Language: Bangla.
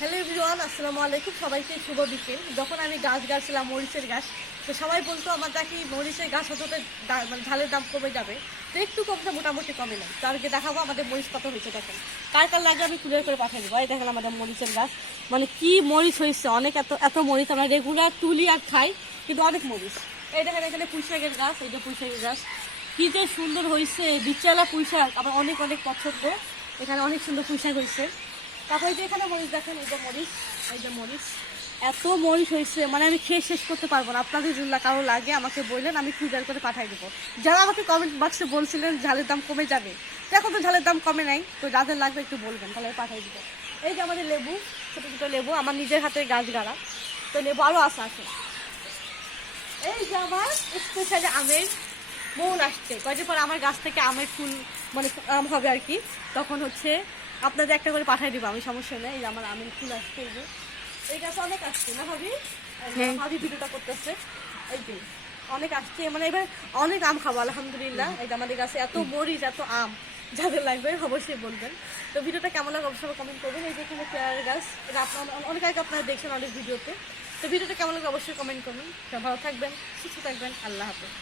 হ্যালো এভরিওয়ান, আসসালামু আলাইকুম। সবাইকে শুভ বিকেল। যখন আমি গাছ গাছছিলাম মরিচের গাছ, তো সবাই বলতো আমার নাকি মরিচের গাছ হতে হতে মানে ঝালের দাম কমে যাবে। তো একটু কমছে, মোটামুটি কমে নাই। তারকে দেখাবো আমাদের মরিচ কত হয়েছে। দেখেন কার কার লাগে আমি ক্লিয়ার করে পাঠিয়ে দেবো। এই দেখেন আমাদের মরিচের গাছ, মানে কি মরিচ হয়েছে, অনেক এত এত মরিচ আমরা রেগুলার তুলি আর খাই, কিন্তু অনেক মরিচ। এই দেখেন এখানে পুঁইশাকের গাছ, এই যে পুঁইশাকের গাছ কি যে সুন্দর হয়েছে, বিচালা পুঁইশাক আমার অনেক অনেক পছন্দ। এখানে অনেক সুন্দর পুঁইশাক হয়েছে। তারপরে যে এখানে মরিচ দেখেন, এই যে মরিচ, এই যে মরিচ, এত মরিচ হয়েছে মানে আমি খেয়ে শেষ করতে পারবো না। আপনাদের যদি কারো লাগে আমাকে বললেন, আমি কুরিয়ার করে পাঠিয়ে দেবো। যারা আমাকে কমেন্ট বক্সে বলছিলেন ঝালের দাম কমে যাবে, তো এখন তো ঝালের দাম কমে নাই, তো যাদের লাগবে একটু বলবেন, তাহলে আমি পাঠিয়ে দেবো। এই যে আমাদের লেবু, ছোটো ছোটো লেবু, আমার নিজের হাতে গাছ গাড়া, তো লেবু আরও আছে। এই যে আমার স্পেশালি আমের মন আসছে, কয়েকদিন পর আমার গাছ থেকে আমের ফুল, মানে আম হবে আর কি। তখন হচ্ছে আপনাদের একটা করে পাঠিয়ে দিব আমি, সমস্যা নেই। এই যে আমার আমের ফুল আসছে, এই যে এই গাছ অনেক আসছে না ভাবি, ভাবি ভিডিওটা করতেছে। এই যে অনেক আসছে, মানে এবার অনেক আম খাবো আলহামদুলিল্লাহ। এই যে আমাদের গাছে এত মরিচ, এত আম, যাদের লাগবে অবশ্যই বলবেন। তো ভিডিওটা কেমন লাগে অবশ্যই কমেন্ট করবেন। এই যে এখানে পেয়ারের গাছ, এটা আপনার অনেক আগে আপনারা দেখছেন অনেক ভিডিওতে। তো ভিডিওটা কেমন লাগে অবশ্যই কমেন্ট করবেন। ভালো থাকবেন, সুস্থ থাকবেন, আল্লাহ হাফেজ।